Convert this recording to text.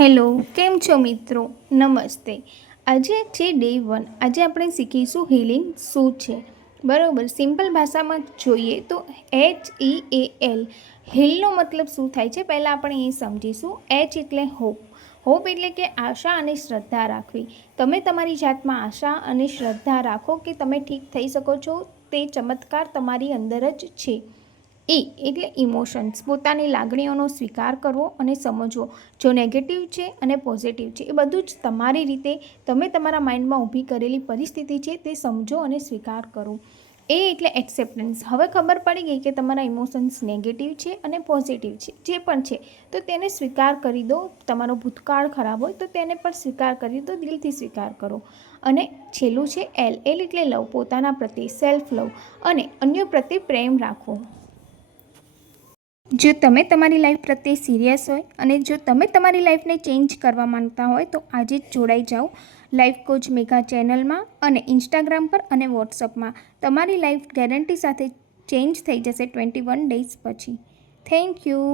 Hello, કેમ છો મિત્રો? નમસ્તે. આજે છે ડે 1. આજે આપણે શીખીશું હીલિંગ શું છે. બરાબર, સિમ્પલ ભાષામાં જોઈએ તો HEAL હીલનો મતલબ શું થાય છે પહેલાં આપણે એ સમજીશું. H એટલે હોપ. હોપ એટલે કે આશા અને શ્રદ્ધા રાખવી. તમે તમારી જાતમાં આશા અને શ્રદ્ધા રાખો કે તમે ઠીક થઈ શકો છો. તે ચમત્કાર તમારી અંદર જ છે. E એટલે ઇમોશન્સ, પોતાની લાગણીઓનો સ્વીકાર કરવો અને સમજવો. જો નેગેટિવ છે અને પોઝિટિવ છે એ બધું જ તમારી રીતે તમે તમારા માઇન્ડમાં ઊભી કરેલી પરિસ્થિતિ છે તે સમજો અને સ્વીકાર કરો. એ એટલે એક્સેપ્ટન્સ. હવે ખબર પડી ગઈ કે તમારા ઇમોશન્સ નેગેટિવ છે અને પોઝિટિવ છે, જે પણ છે તો તેને સ્વીકાર કરી દો. તમારો ભૂતકાળ ખરાબ હોય તો તેને પણ સ્વીકાર કરી દો, દિલથી સ્વીકાર કરો. અને છેલ્લું છે એલ એટલે લવ, પોતાના પ્રત્યે સેલ્ફ લવ અને અન્યો પ્રત્યે પ્રેમ રાખવો. જો તમે તમારી લાઈફ પ્રત્યે સિરિયસ હોય અને જો તમે તમારી લાઈફને ચેન્જ કરવા માંગતા હોય તો આજે જ જોડાઈ જાઓ લાઈફ કોચ મેઘા ચેનલમાં અને ઇન્સ્ટાગ્રામ પર અને વોટ્સઅપમાં. તમારી લાઈફ ગેરંટી સાથે ચેન્જ થઈ જશે 21 ડેઝ પછી. Thank you.